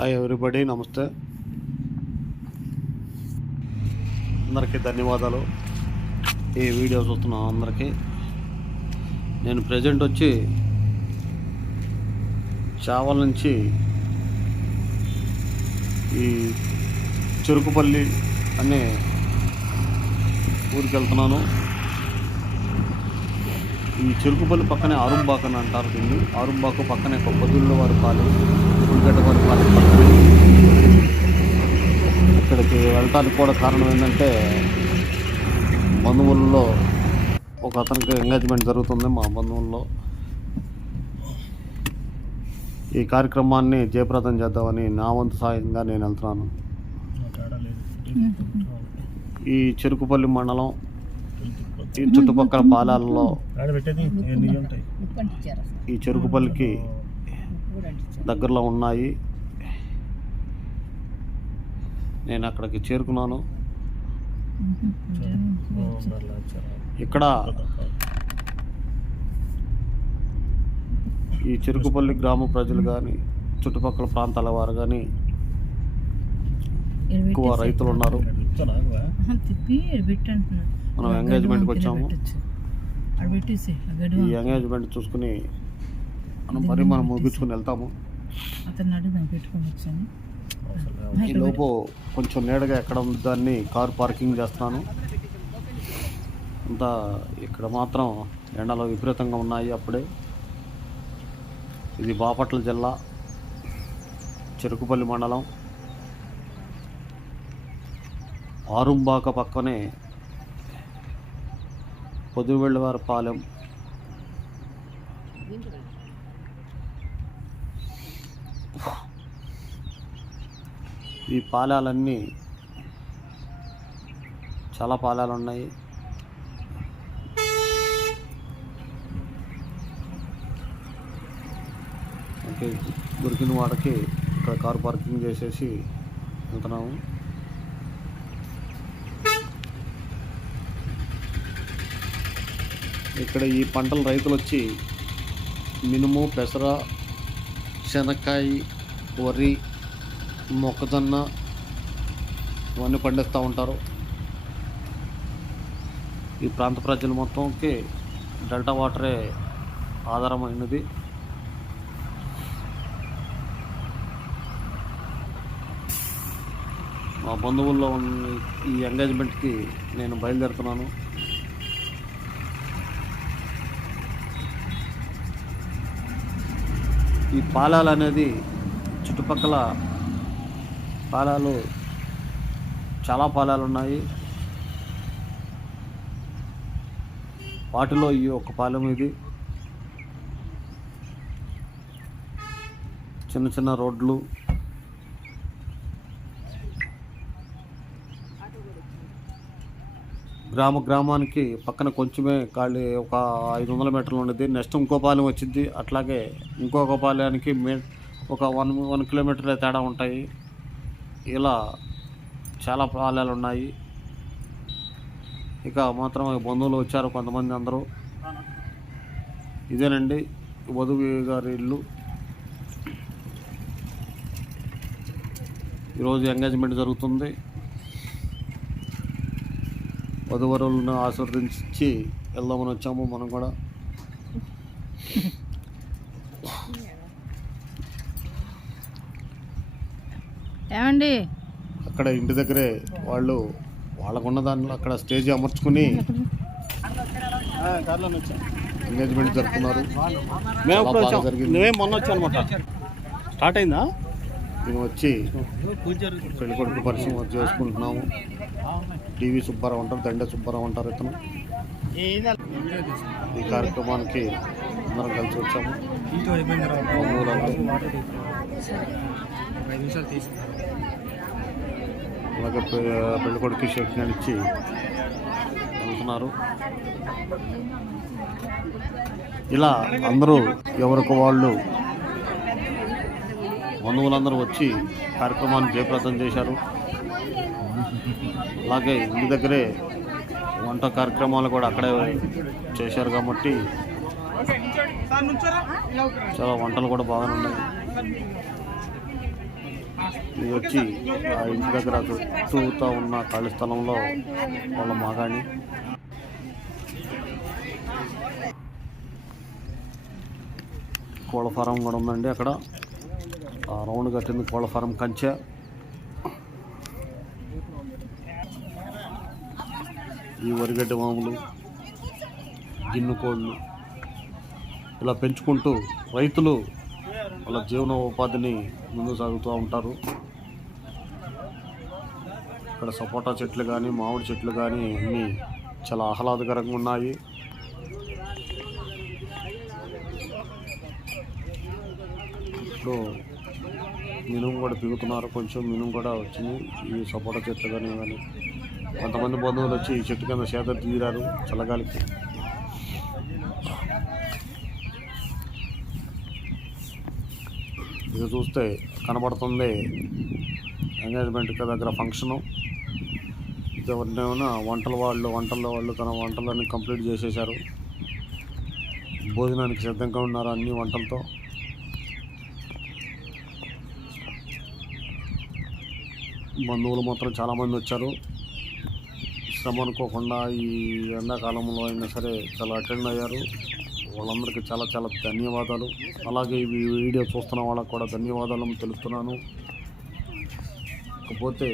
Hi everybody నమస్తే. అందరికీ ధన్యవాదాలు. ఈ వీడియో చూస్తున్నాం అందరికీ. నేను ప్రజెంట్ వచ్చి చావల నుంచి ఈ చెరుకుపల్లి అనే ఊరికి వెళ్తున్నాను. ఈ చెరుకుపల్లి పక్కనే ఆరుంబాక్ అని అంటారు దీన్ని. ఆరుంబాకు పక్కనే ఒక వారు వారి పాలెం పక్కనే ఇక్కడికి వెళ్ళటానికి కూడా కారణం ఏంటంటే బంధువుల్లో ఒక అతనికి ఎంగేజ్మెంట్ జరుగుతుంది మా బంధువుల్లో. ఈ కార్యక్రమాన్ని జయప్రదం చేద్దామని నా వంతు సాయంగా నేను వెళ్తున్నాను. ఈ చెరుకుపల్లి మండలం ఈ చుట్టుపక్కల పాలాలలో ఈ చెరుకుపల్లికి దగ్గరలో ఉన్నాయి. నేను అక్కడికి చేరుకున్నాను. ఇక్కడ ఈ చెరుకుపల్లి గ్రామ ప్రజలు కానీ చుట్టుపక్కల ప్రాంతాల వారు కానీ ఎక్కువ రైతులు ఉన్నారు. మనం ఎంగేజ్మెంట్కి వచ్చాము. ఈ ఎంగేజ్మెంట్ చూసుకుని మనం మరి మనం ముగించుకుని వెళ్తాము. అతను అడుగుదాం పెట్టుకొని వచ్చాను. ఈ లోపు కొంచెం నీడగా ఎక్కడ ఉంది దాన్ని కారు పార్కింగ్ చేస్తున్నాను. అంతా ఇక్కడ మాత్రం ఎండలు విపరీతంగా ఉన్నాయి అప్పుడే. ఇది బాపట్ల జిల్లా చెరుకుపల్లి మండలం. ఆరుంబాక పక్కనే పొదువెళ్ళవారి ఈ పాలాలన్నీ చాలా పాలాలు ఉన్నాయి ఓకే దొరికిన వాడికి ఇక్కడ కార్ పార్కింగ్ చేసేసి వెళ్తున్నాము. ఇక్కడ ఈ పంటలు రైతులు వచ్చి మినుము పెసర శనక్కాయ వరి మొక్కజొన్న ఇవన్నీ పండిస్తూ ఉంటారు. ఈ ప్రాంత ప్రజలు మొత్తంకి డెల్టా వాటరే ఆధారమైనది. మా బంధువుల్లో ఉన్న ఈ ఎంగేజ్మెంట్కి నేను బయలుదేరుతున్నాను. ఈ పాలాలు అనేది చుట్టుపక్కల పాలాలు చాలా పాలాలు ఉన్నాయి వాటిలో ఈ ఒక పాలెం ఇది. చిన్న చిన్న రోడ్లు. గ్రామ గ్రామానికి పక్కన కొంచెమే ఖాళీ ఒక ఐదు వందల మీటర్లు ఉండేది. నెక్స్ట్ ఇంకో పాలెం వచ్చింది అట్లాగే ఇంకొక పాలెనికి మే ఒక వన్ వన్ కిలోమీటర్ తేడా ఉంటాయి. ఇలా చాలా పాలెలు ఉన్నాయి. ఇక మాత్రం బంధువులు వచ్చారు కొంతమంది అందరూ. ఇదేనండి వధువు గారి ఇల్లు. ఈరోజు ఎంగేజ్మెంట్ జరుగుతుంది. వధువరులను ఆశీర్వదించి వెళ్దామని వచ్చాము మనం కూడా. ఏమండి? అక్కడ ఇంటి దగ్గరే వాళ్ళు వాళ్ళకున్న దానిలో అక్కడ స్టేజ్ అమర్చుకుని ఎంగేజ్మెంట్ జరుపుతున్నారు మేము ఇప్పుడు వచ్చాం. నువ్వే మొన్న వచ్చా అనమాట. స్టార్ట్ అయిందా? మేము వచ్చి పెళ్ళి కొడుకు పరిచయం చేసుకుంటున్నాము. టీవీ సుబ్బారావు అంటారు దండ సుబ్బారావు అంటారు ఇతను. ఈ కార్యక్రమానికి అందరం కలిసి వచ్చాము. అలాగే పెళ్ళికొడుకు పెళ్ళి కొడుకు ఇచ్చి వెళ్తున్నారు. ఇలా అందరూ ఎవరికి వాళ్ళు బంధువులందరూ వచ్చి కార్యక్రమాన్ని జయప్రదం చేశారు. అలాగే ఇంటి దగ్గరే వంట కార్యక్రమాలు కూడా అక్కడే చేశారు కాబట్టి చాలా వంటలు కూడా బాగానే ఉన్నాయి. ఇది వచ్చి ఆ ఇంటి దగ్గర చుట్టూతా ఉన్న ఖాళీ స్థలంలో వాళ్ళ మగాని. కోళ్ళ ఫారం కూడా ఉందండి అక్కడ. ఆ రౌండ్ కట్టింది కోళ్ళ ఫారం కంచె. ఈ వరిగడ్డ మాములు గిన్ను కోళ్ళు ఇలా పెంచుకుంటూ రైతులు వాళ్ళ జీవన ఉపాధిని ముందు సాగుతూ ఉంటారు. ఇక్కడ సపోటా చెట్లు కానీ మామిడి చెట్లు కానీ అన్నీ చాలా ఆహ్లాదకరంగా ఉన్నాయి. ఇప్పుడు మినుము కూడా దిగుతున్నారు. కొంచెం మినుము కూడా వచ్చింది. ఈ సపోటా చెట్లు కానీ కానీ కొంతమంది బంధువులు వచ్చి ఈ చెట్టు కింద సేద తీరారు. చల్లగాలికి. ఇది చూస్తే కనబడుతుంది. ఎంగేజ్మెంట్ దగ్గర ఫంక్షను. ఎవరినైనా వంటల వాళ్ళు వంటల వాళ్ళు తన వంటలన్నీ కంప్లీట్ చేసేశారు. భోజనానికి సిద్ధంగా ఉన్నారు అన్ని వంటలతో. బంధువులు మాత్రం చాలామంది వచ్చారు. శ్రమ అనుకోకుండా ఈ ఎండాకాలంలో అయినా సరే చాలా అటెండ్ అయ్యారు. వాళ్ళందరికీ చాలా చాలా ధన్యవాదాలు. అలాగే ఈ వీడియో చూస్తున్న వాళ్ళకు కూడా ధన్యవాదాలు తెలుపుతున్నాను. కాకపోతే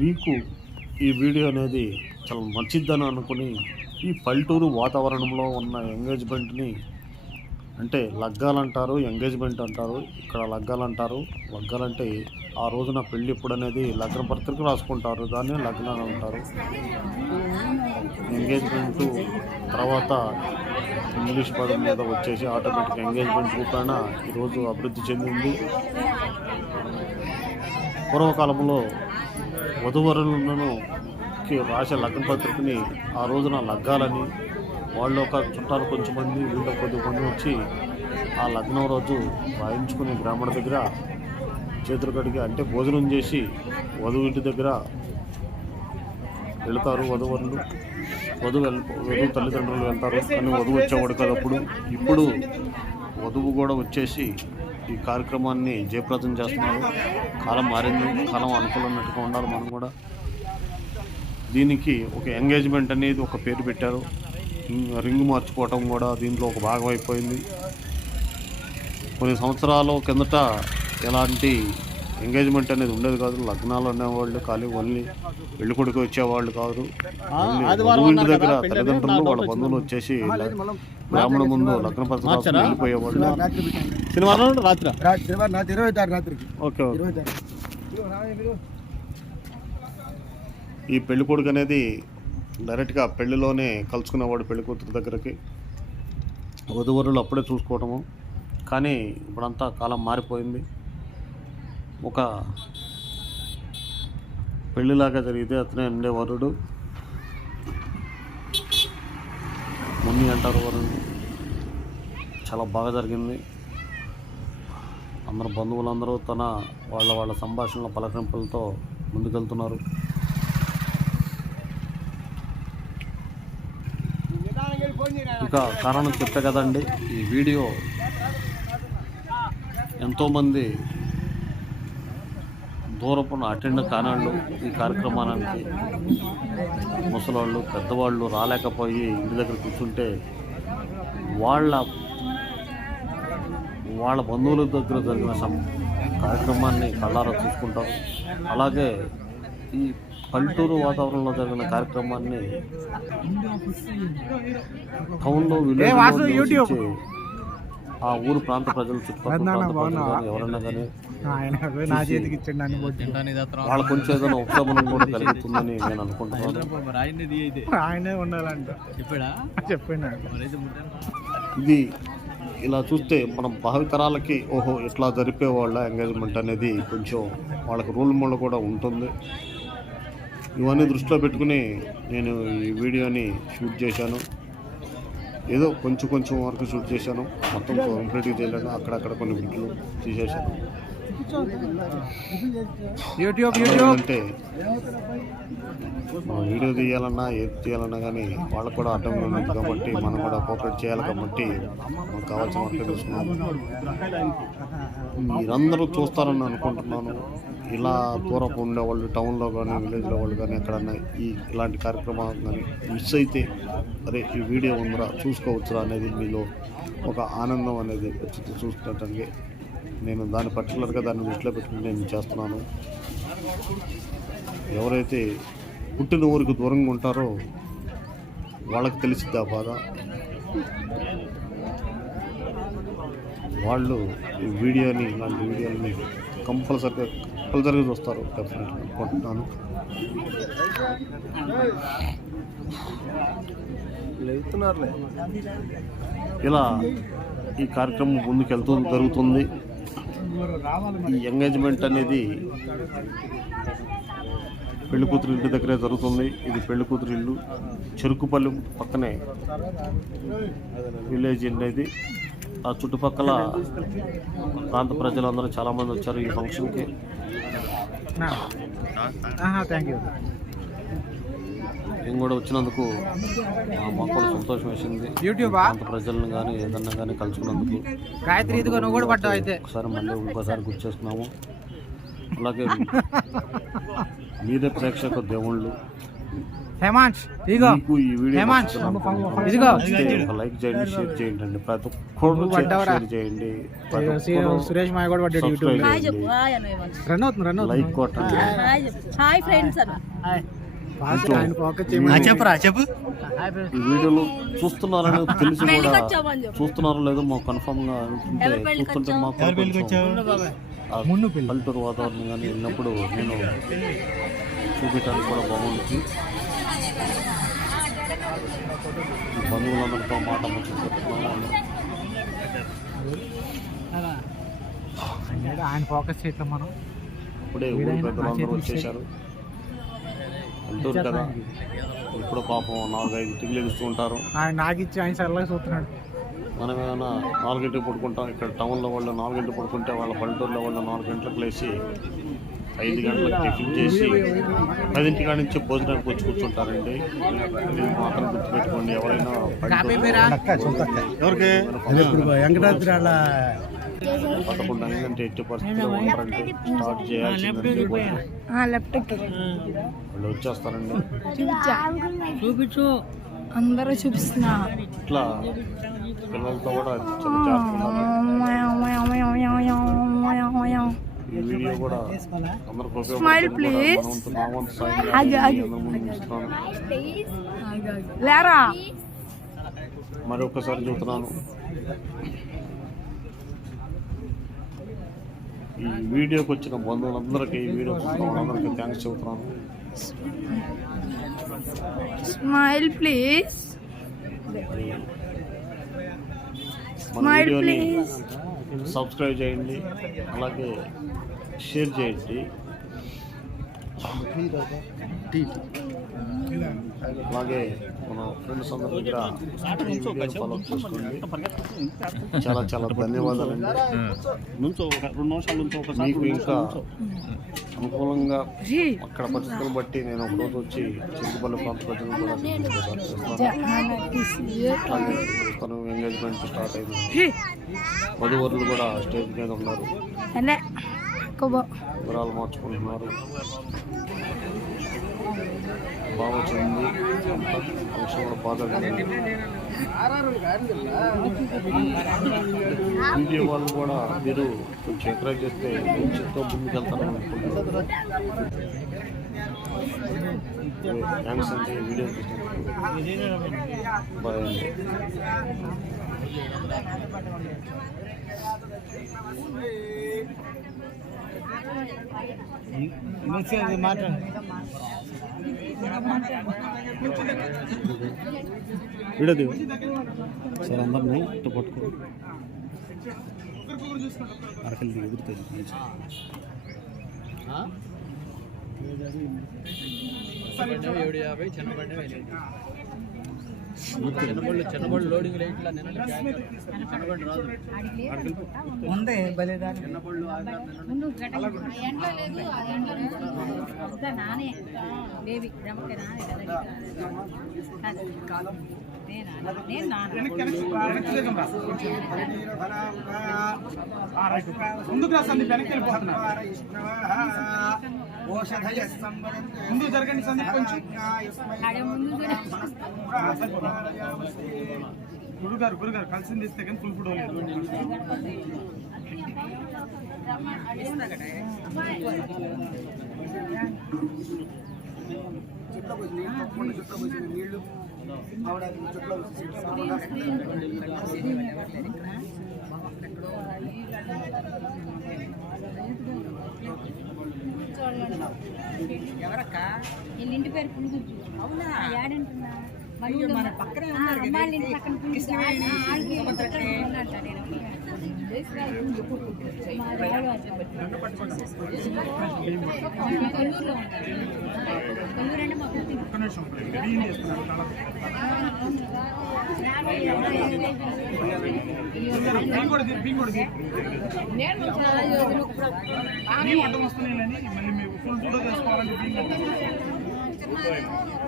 మీకు ఈ వీడియో అనేది చాలా మంచిదని అనుకుని ఈ పల్లెటూరు వాతావరణంలో ఉన్న ఎంగేజ్మెంట్ని అంటే లగ్గాలంటారు ఎంగేజ్మెంట్ అంటారు ఇక్కడ లగ్గాలంటారు. లగ్గాలంటే ఆ రోజున పెళ్ళి ఎప్పుడు అనేది లగ్న పత్రిక రాసుకుంటారు దాన్ని లగ్నాలు అంటారు. ఎంగేజ్మెంట్ తర్వాత ఇంగ్లీష్ పదం మీద వచ్చేసి ఆటోమేటిక్ ఎంగేజ్మెంట్ రూపాన ఈరోజు అభివృద్ధి చెందింది. పూర్వకాలంలో వధువరులను రాసే లగ్న పత్రికని ఆ రోజున లగ్గాలని వాళ్ళు ఒక చుట్టాలు కొంచెం మంది వీళ్ళు కొద్ది మంది వచ్చి ఆ లగ్నం రోజు రాయించుకుని బ్రాహ్మణ దగ్గర చేతులు కడిగి అంటే భోజనం చేసి వధువు ఇంటి దగ్గర వెళతారు వధువరులు. వధువు వెళ్ వధువు తల్లిదండ్రులు వెళ్తారు. కానీ వధువు వచ్చేవాడు కదప్పుడు అప్పుడు. ఇప్పుడు వధువు కూడా వచ్చేసి ఈ కార్యక్రమాన్ని జయప్రదం చేస్తున్నారు. కాలం మారింది కాలం అనుకూలన్నట్టుగా ఉండాలి మనం కూడా. దీనికి ఒక ఎంగేజ్మెంట్ అనేది ఒక పేరు పెట్టారు. రింగ్ మార్చుకోవటం కూడా దీంట్లో ఒక భాగం అయిపోయింది. కొన్ని సంవత్సరాల కిందట ఎలాంటి ఎంగేజ్మెంట్ అనేది ఉండేది కాదు. లగ్నాలు అనేవాళ్ళు ఖాళీ ఓన్లీ పెళ్ళి కొడుకు వచ్చేవాళ్ళు కాదు. ఇంటి దగ్గర తల్లిదండ్రులు వాళ్ళ బంధువులు వచ్చేసి బ్రాహ్మణ ముందు లగ్న పత్రిక వెళ్ళిపోయేవాళ్ళు శనివారం రాత్రి రాత్రి? శనివారం రాత్రి ఇరవై తారీఖు రాత్రికి. ఓకే ఈ పెళ్ళి కొడుకు అనేది డైరెక్ట్గా పెళ్ళిలోనే కలుసుకునేవాడు పెళ్ళి కూతురు దగ్గరికి. వధువరులు అప్పుడే చూసుకోవటము. కానీ ఇప్పుడంతా కాలం మారిపోయింది. ఒక పెళ్ళిలాగా జరిగితే అతనే ఉండే వరుడు మున్ని అంటారు వారిని చాలా బాగా జరిగింది. అందరు బంధువులందరూ తన వాళ్ళ వాళ్ళ సంభాషణల పలకరింపులతో ముందుకెళ్తున్నారు. ఇక కారణం చెప్పే కదండి ఈ వీడియో ఎంతోమంది దూరపున అటెండ్ కానాళ్ళు ఈ కార్యక్రమానికి. ముసలాళ్ళు పెద్దవాళ్ళు రాలేకపోయి ఇంటి దగ్గర కూర్చుంటే వాళ్ళ వాళ్ళ బంధువుల దగ్గర జరిగిన సం కార్యక్రమాన్ని కళ్ళారా చూసుకుంటారు అలాగే ఈ పల్లెటూరు వాతావరణంలో జరిగిన కార్యక్రమాన్ని టౌన్లో నివసించే ఆ ఊరు ప్రాంత ప్రజలు చుట్టుపక్కల ప్రాంత ప్రజలు కానీ ఎవరైనా కానీ ఆయన నా చేతికి ఇచ్చాడు నన్ను బొట్టి వాళ్ళ కొంచెం ఏదైనా ఉపశమనం కూడా కలుగుతుందని నేను అనుకుంటున్నాను. ఆయనే ఉండాలంట. చెప్పాను. ఇది ఇలా చూస్తే మనం భావితరాలకి ఓహో ఇట్లా జరిపేవాళ్ళ ఎంగేజ్మెంట్ అనేది కొంచెం వాళ్ళకి రూల్ మోడల్ కూడా ఉంటుంది. ఇవన్నీ దృష్టిలో పెట్టుకుని నేను ఈ వీడియోని షూట్ చేశాను. ఏదో కొంచెం కొంచెం వరకు షూట్ చేశాను. మొత్తం కంప్లీట్గా చేయలేను అక్కడక్కడ కొన్ని బిట్లు తీసేశాను. అంటే మనం వీడియో తీయాలన్నా ఏది తీయాలన్నా కానీ వాళ్ళకు కూడా అడ్డం ఉంది కాబట్టి మనం కూడా కోఆపరేట్ చేయాలి కాబట్టి మనకు కావాల్సిన వర్క్ తీసుకున్నాము మీరందరూ చూస్తారని అనుకుంటున్నాను. ఇలా దూరపు ఉండేవాళ్ళు టౌన్లో కానీ విలేజ్లో వాళ్ళు కానీ ఎక్కడన్నా ఈ ఇలాంటి కార్యక్రమాలు కానీ మిస్ అయితే అరే ఈ వీడియో ఉందిరా చూసుకోవచ్చురా అనేది మీలో ఒక ఆనందం అనేది వచ్చింది చూస్తున్నట్టు నేను దాన్ని పర్టికులర్గా దాన్ని దృష్టిలో పెట్టుకుని నేను చేస్తున్నాను. ఎవరైతే పుట్టిన ఊరికి దూరంగా ఉంటారో వాళ్ళకి తెలిసిద్ది ఆ బాధ. వాళ్ళు ఈ వీడియోని ఇలాంటి వీడియోని కంపల్సరిగా కంపల్సరిగా చూస్తారు అనుకుంటున్నాను ఇలా ఈ కార్యక్రమం ముందుకెళ్తూ జరుగుతుంది. ఈ ఎంగేజ్మెంట్ అనేది పెళ్ళి కూతురు ఇంటి దగ్గరే జరుగుతుంది. ఇది పెళ్ళి కూతురు ఇల్లు. చెరుకుపల్లి పక్కనే విలేజ్ అనేది ఆ చుట్టుపక్కల ప్రాంత ప్రజలందరూ చాలామంది వచ్చారు ఈ ఫంక్షన్కి. నేను కూడా వచ్చినందుకు మాకు కూడా సంతోషం వేసింది. ప్రాంత ప్రజలను కానీ ఏదన్నా కానీ కలుసుకున్నందుకు. ఒకసారి మళ్ళీ ఇంకోసారి గుర్తు చేసుకున్నాము అలాగే మీరే ప్రేక్షక దేవుళ్ళు హేమాంష్ ఇదిగో. మీకు ఈ వీడియో హేమాంష్, నచ్చితే ఇదిగో. ఒక లైక్ చేయండి షేర్ చేయండి అండి. ప్రతి ఒక్కరు నువ్వు పడ్డావురా. షేర్ చేయండి. ప్రతి సు- ఒక్కరు సురేష్ మాయ కూడా పడ్డాడు యూట్యూబ్ సబ్స్క్రైబ్ హాయ్ చెప్పు. చేయండి హాయ్ అను రన్ అవుతుంది రన్ లైక్ అవుతుంది కొట్టండి. హాయ్ చెప్పు. హాయ్ ఫ్రెండ్స్ అను ఫాస్ట్ కొంచెం ఆయన ఫోకస్ చేయమని చెప్పరా చెప్పు. ఈ వీడియోలు చూస్తున్నారని తెలిసి కూడా పెళ్ళికి వచ్చామని చెప్పు. చూస్తున్నారో లేదో మాకు కన్ఫర్మ్గా ఉంటుంటే ఎవరి పెళ్ళికి చూస్తుంటే? మాకు కొంచెం ఆ. పల్లెటూరు వాతావరణం కానీ వెళ్ళినప్పుడు నేను చూపించడానికి కూడా బాగుంటుంది బంధువులందరితో మాట ఆయన- ఫోకస్ చేయట్లేదు మనం. ఇప్పుడే పెద్దలందరూ వచ్చేసారు కదా. ఇప్పుడు పాపం నాలుగైదు టిగులు ఎగుస్తూ ఉంటారు. ఆయన నాకిచ్చి ఆయన సరళగా చూస్తున్నాడు. మనం ఏమైనా నాలుగింటికి పడుకుంటాం. ఇక్కడ టౌన్లో వాళ్ళు నాలుగింటికి పడుకుంటే వాళ్ళ పల్లెటూరులో వాళ్ళు నాలుగు గంటలకు లేచి ఐదు గంటలకు టిఫిన్ చేసి పదింటి కాడి నుంచి భోజనానికి వచ్చి కూర్చుంటారండి ఇది మాత్రం గుర్తుపెట్టుకోండి ఎవరైనా ఎవరికి వెంకటాద్రి పదకొండు అయిందంటే ఎట్టి పరిస్థితుల్లో ఉంటారంటే స్టార్ట్ వాళ్ళు వచ్చేస్తారండి చూపించా చూపించు అందరూ చూపిస్తున్నా ఇట్లా పిల్లలతో కూడా వీడియో కూడా అందరికి వంతు సాయం ఆగు, ఆగు. లేరా మరి ఒక్కసారి చెబుతున్నాను ఈ వీడియోకి వచ్చిన బంధువులందరికీ ఈ వీడియో వాళ్ళందరికీ థ్యాంక్స్ చెబుతున్నాను. స్మైల్ ప్లీజ్ వీడియోని please. సబ్స్క్రైబ్ చేయండి. అలాగే షేర్ చేయండి. అలాగే మన ఫ్రెండ్స్ అందరి దగ్గర ఈ ఫాలో చేసుకోండి. చాలా చాలా ధన్యవాదాలండి మీకు ఇంకా అనుకూలంగా అక్కడ పరిస్థితులు బట్టి నేను ఒక రోజు వచ్చి చింతపల్లి ప్రాంత ప్రజలను కూడా. అలాగే తను ఎంగేజ్మెంట్ స్టార్ట్ అయింది. వధువరులు కూడా స్టేజ్ మీద ఉన్నారు. వివరాలు మార్చుకుంటున్నారు. బాగా వచ్చింది. అంతా కూడా బాగా వీడియో వాళ్ళు కూడా మీరు కొంచెం ఎంకరేజ్ చేస్తే ఎంతో ముందుకు వెళ్తాను అనుకుంటున్నాను. థ్యాంక్స్ అండి. వీడియో చూసినందుకు. బాయ్ అండి. వీడియో సార్ అందరినీ ఇట్ట పట్టుకో. అరకెళ్ళి ఎదురుతుంది ప్లీజ్ ఉంది బలిదాని నానే బేబీ రమకే నానే కదా నేను నాన్న ముందుకు రా సందీప్ వెనక్కి వెళ్ళిపోతున్నా. ముందు జరగండి సందీప్ కొంచెం. గురుగారు గురుగారు కలిసింది ఇస్తే కానీ ఫుల్ ఫుడ్ లేదు అయ్యో ఉన్నారు వాళ్ళ ఇంటి పక్కన పులుగుజ్జు. ఆ, ఆడికి పక్కనే ఉన్నాడంట నేను. అడ్డం వస్తున్నాయని మళ్ళీ మీరు ఫుల్ ఫుడ్ చేసుకోవాలంటే బియ్యం కూడా తీ.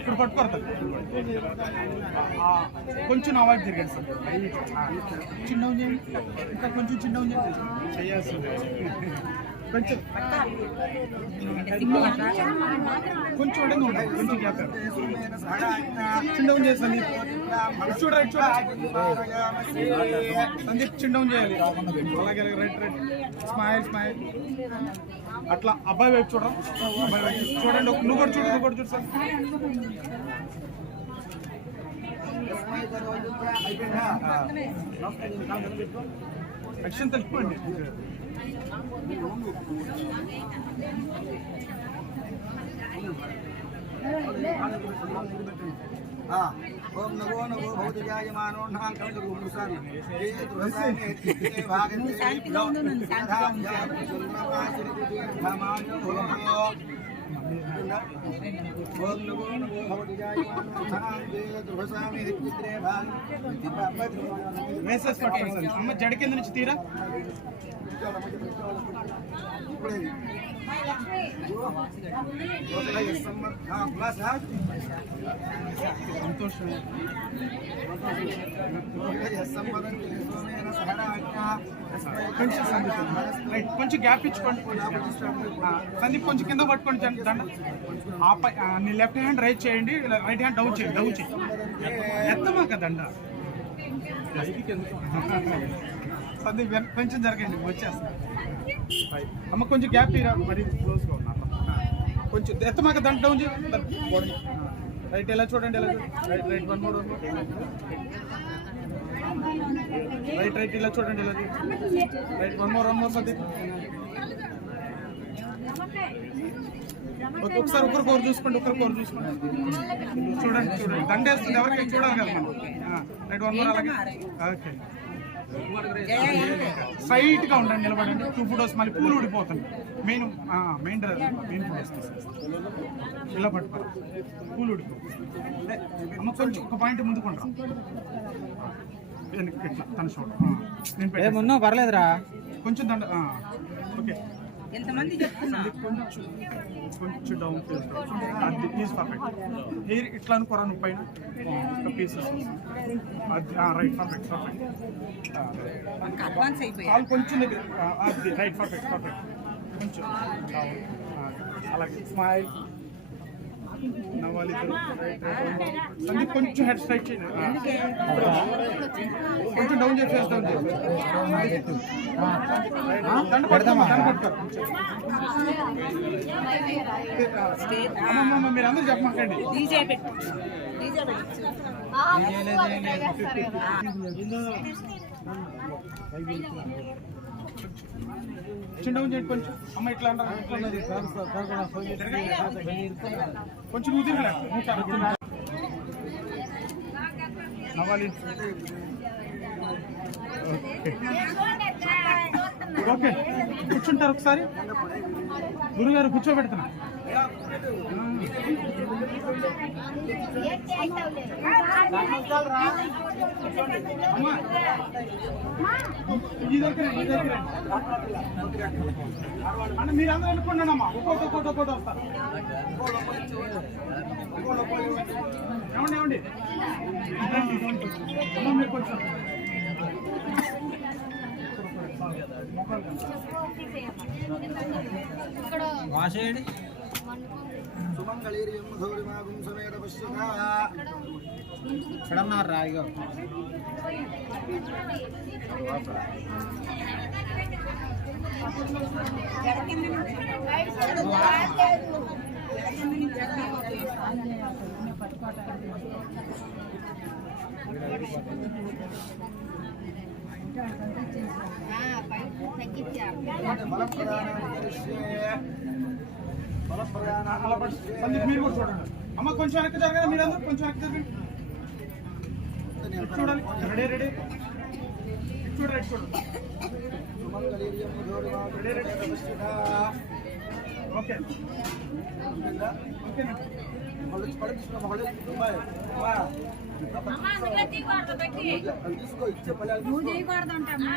ఇప్పుడు పట్టుకోరు కొంచెం అవాయిడ్ తిరగండి సార్. చిన్న చేయండి ఇంకా కొంచెం చిన్న చేయండి చేయాల్సి కొంచెం కొంచెం ఉండదు కొంచెం చిన్న చేయాలి సందీప్. చూడ రైట్ చూడ. సందీప్ చిన్న చేయాలి అలాగే రైట్ రైట్. Smile smile. అట్లా అబ్బాయి వైపు చూడడం అబ్బాయి వైపు చూడండి నువ్వు కూడా చూడు నువ్వు కూడా చూడు సార్. యాక్షన్ తెలుసుకోండి ఓం నమో నమో భవతి జాయమానో నాం కవిత గురుసారి ఏ దురసానే ఏ భాగంతే. శాంతిగా ఉండు నన్ను శాంతిగా ఓం నమో నమో భవతి జాయమానో నాం ఏ దురసానే చిత్రే భాగంతే వేసేసి పట్టుకోండి సార్ అమ్మ జడ కింద నుంచి తీరా. సంతోషం కొంచెం సందీప్ రైట్ కొంచెం గ్యాప్ ఇచ్చుకోండి సందీప్ కొంచెం కింద పట్టుకోండి దండ. నీ లెఫ్ట్ హ్యాండ్ రైట్ చేయండి రైట్ హ్యాండ్ డౌన్ చేయండి డౌన్ చేయండి. ఎత్తమాక దండ? సందీప్ కొంచెం జరగండి వచ్చేస్తా. అమ్మ కొంచెం గ్యాప్ తీరా? మరి క్లోజ్గా ఉన్నా. కొంచెం ఎత్త మాకు డౌన్ చేయండి రైట్ ఎలా చూడండి ఎలా right right one more right right ఇలా చూడండి ఇలా right one more one more సది ఒకసారి ఒకరు కోరు చూసుకోండి ఒకరు కోరు చూసుకోండి. చూడండి చూడండి. దండేస్తుంది ఎవరికైనా చూడాలి కదా మనం. రైట్ వన్ మోర్ అలాగే. ఓకే సైట్గా ఉండండి నిలబడండి. టూ ఫోటోస్ మళ్ళీ పూలు ఊడిపోతుంది మెయిన్ మెయిన్ మెయిన్ ఫోటోస్ ఇలా పూలు ఊడిపోతుంది అమ్మ కొంచెం ఒక పాయింట్ ముందుకుంటాం తన షోల్డర్ నేను పర్లేదురా. కొంచెం దండ ఓకే. ఎంతమంది చెప్తున్నా? కొంచెం కొంచెం డౌన్ అది పీస్ పర్ఫెక్ట్ హెయిర్ ఇట్లా అనుకోరా నువ్వు పైన? ఒక పీసెస్ అది రైట్ పర్ఫెక్ట్ పర్ఫెక్ట్ అడ్వాన్స్ అయిపోయా కాలు కొంచెం అది రైట్ పర్ఫెక్ట్ పర్ఫెక్ట్ కొంచెం అలాగే స్మైల్ నవ్వాలి కొంచెం హెడ్ స్ట్రైట్ చేయండి. కొంచెం డౌన్ చేసి ఫేస్ డౌన్ చేయండి దండ పడతామా దండ పడతారు అమ్మమ్మ మీరు అందరూ చెప్పమాకండి. డీజే చిన్న డౌన్ చేయండి కొంచెం. అమ్మ ఇట్లా అంటారు. కొంచెం నువ్వు నవ్వాలి. ఓకే. కూర్చుంటారు ఒకసారి. గురుగారు కూర్చోబెడుతున్నా. అమ్మా ఈ మీరు అందరూ అనుకున్నాను అమ్మా ఒక్కొక్క ఒక్కొక్క ఒక్కొక్క వస్తారు ఏమండి ఏమండి అమ్మ మీరు కొంచెం సుమంగళీర్యం ధౌరిమాగం సమేత పశ్యత బలం ప్రధాన అలా పట్టు. సందీప్ మీరు కూడా చూడండి. అమ్మ కొంచెం వెనక్కి జరగదా మీరు అందరూ కొంచెం వెనక్కి జరగండి. చూడాలి. Ready ready. చూడండి చూడండి ధౌరిమాగం సమేత పశ్యత ఓకే. ఓకేనా? మళ్ళీ పడుతున్నా మళ్ళీ తీసుకో ఇచ్చే పల్లెలు నువ్వు చేయకూడదు అంటమ్మా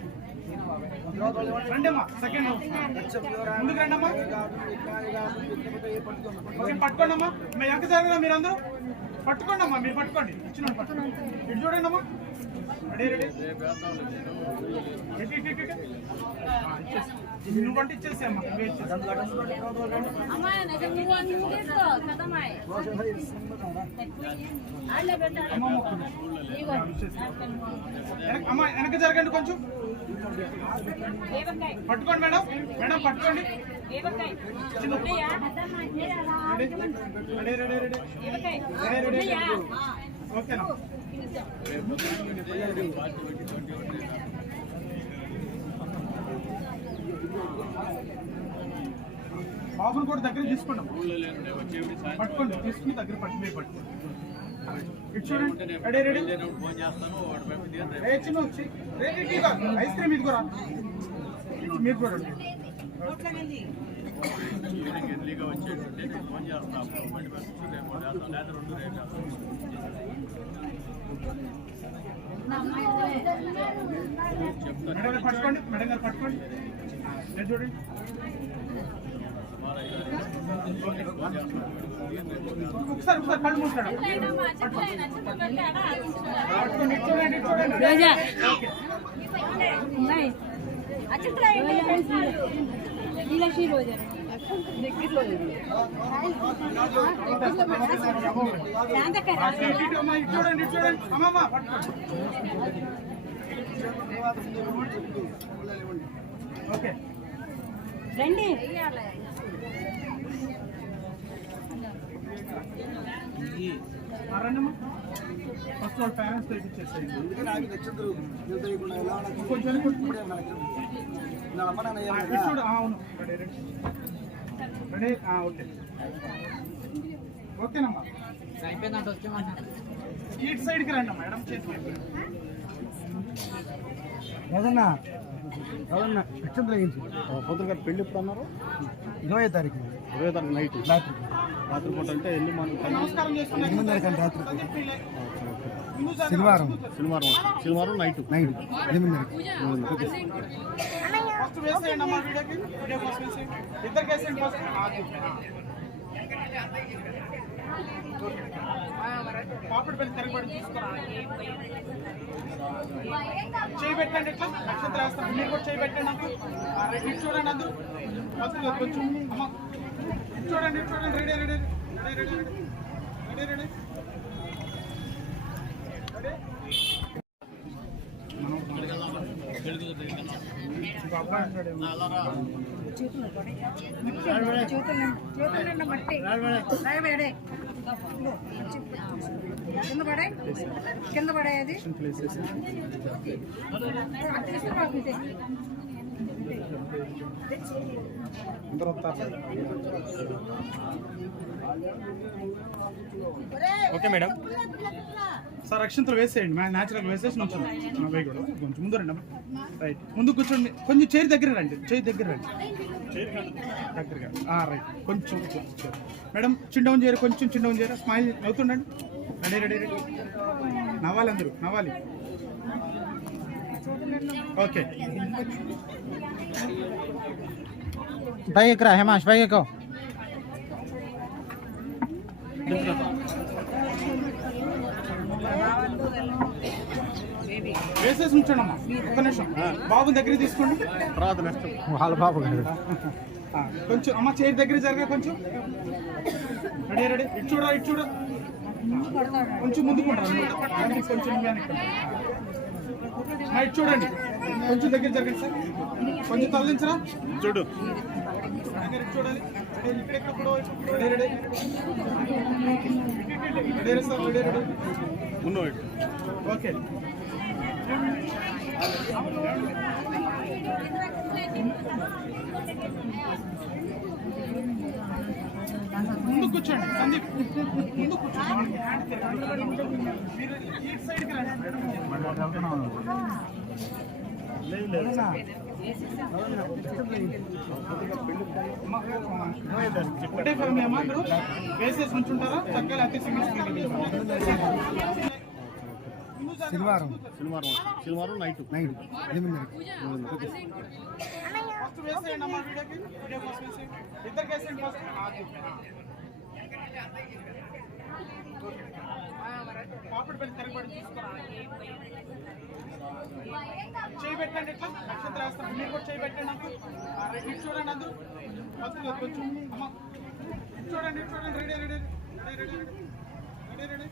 పట్టుకోండి అమ్మా మీ వెనక జరగదా మీరు అందరూ పట్టుకోండి అమ్మా మీరు పట్టుకోండి. ఇచ్చిన ఇటు చూడండి అమ్మా. నువ్వు అంటే ఇచ్చేసి అమ్మా. అమ్మా వెనక జరగండి కొంచెం. పట్టుకోండి మేడం. మేడం పట్టుకోండి. ఓకేనా? బాబుని కూడా దగ్గర తీసుకోండి. పట్టుకోండి తీసుకుని దగ్గర పట్టుకుని పట్టుకోండి. ఐస్ క్రీమ్ ఇది కూడా మీరు చూడండి మేడం గారు పట్టుకోండి మేడం గారు పట్టుకోండి నేను చూడండి ఓకే. ఒకసారి ఒకసారి కళ్ళు మూసాడు పట్టుకోండి ఇటు చూడండి ఇటు చూడండి. రోజా రోజా చూడండి చూడండి అమ్మమ్మ రండి ఆ, రండమ్మా ఫస్ట్ వాళ్ళ పేరెంట్స్ నాకు నచ్చదు. తెలియకుండా ఎలా కొంచెం. ఇప్పుడే నాకు నా అమ్మ నాన్న అవును. Ready ready. రెడీ ఆ, ఓకే. ఓకేనమ్మా. ఇటు సైడ్కి రండి మేడం చేతి. ఏదన్నా? పొద్దున గారు పెళ్ళి ఎప్పుడు అన్నారు? ఇరవై తారీఖు. ఇరవై తారీఖు నైట్ రాత్రి రాత్రి పూట అంటే ఎల్లి మనం. శనివారం. శనివారం శనివారం నైట్. నైట్. ఎనిమిదిన్నర ఓకే. ఫస్ట్ వేసేయండి అమ్మా వీడియోకి. వీడియో ఫస్ట్ వేసేయండి. ఇద్దరికి వేసేయండి ఫస్ట్. ఆ, ఓకే. పాపిడి పెళ్ళి తిరగబడి తీసుకురా చేయి పెట్టండి ఇట్లా. నక్షత్రం వేస్తాను. మీరు కూడా చేయి పెట్టండి అందరూ ఆ, రైట్ ఇటు చూడండి అందరూ. ఫస్ట్ కొంచెం. చూడండి చూడండి రెడీ రెడీ రెడీ. కింద పడే కింద పడే అది అటు ఇస్తే బాబు ఇదే. Okay madam. సార్ అక్షంతలు వేసేయండి. మా న్యాచురల్ వేసేసి నుంచోండి అబ్బాయి కూడా. కొంచెం ముందు రండి రైట్ ముందు కూర్చోండి. కొంచెం చైర్ దగ్గర రండి. చైర్ దగ్గర రండి. దగ్గరగా. రైట్ కొంచెం కొంచెం. మేడం చిన్నవన్ చేయరు? కొంచెం చిన్నవన్ చేయరు? స్మైల్ అవుతుండండి. రెడీ రెడీ రెడీ నవ్వాలి అందరూ నవ్వాలి. ఓకే. పైకి ఎక్కరా హేమాష్ ఎక్కువ వేసేసి ఉంచండి అమ్మా. ఒక్క నిమిషం. బాబు దగ్గర తీసుకోండి. తర్వాత నెక్స్ట్. వాళ్ళ పాప గారు ఆ, కొంచెం అమ్మ చైర్ దగ్గర జరిగే కొంచెం. Ready ready. ఇటు చూడ ఇటు చూడ. కొంచెం ముందుకుంటారు కొంచెం ఇటు చూడండి. కొంచెం దగ్గర జరగండి సార్. కొంచెం తరలించరా? చూడు. చూడాలి. రెడీ, ఇక్కడ ఎక్కడ కూడా సార్ రెడీ రెడీ ముందు కూర్చోండి సందీప్. ముందు కూర్చోండి. మీరు ఈ సైడ్కి రండి. ఒకటే ఫ్యామిలీ అమ్మా అందరూ వేసేసి ఉంచుంటారా? చక్కగా అతి శనివారం. శనివారం శనివారం నైట్. నైట్. ఫస్ట్ వేసేయండి అమ్మా వీడియోకి వీడియో ఫస్ట్ వేసేయండి ఇద్దరికి వేసేయండి ఫస్ట్ పెళ్ళి తిరగబడి చేయి పెట్టండి ఇట్లా నక్షత్రం వేస్తాం మీరు కూడా చేయి పెట్టండి నాకు. ఇటు చూడండి అందు కొంచెం చూడండి చూడండి. Ready ready ready ready ready ready ready.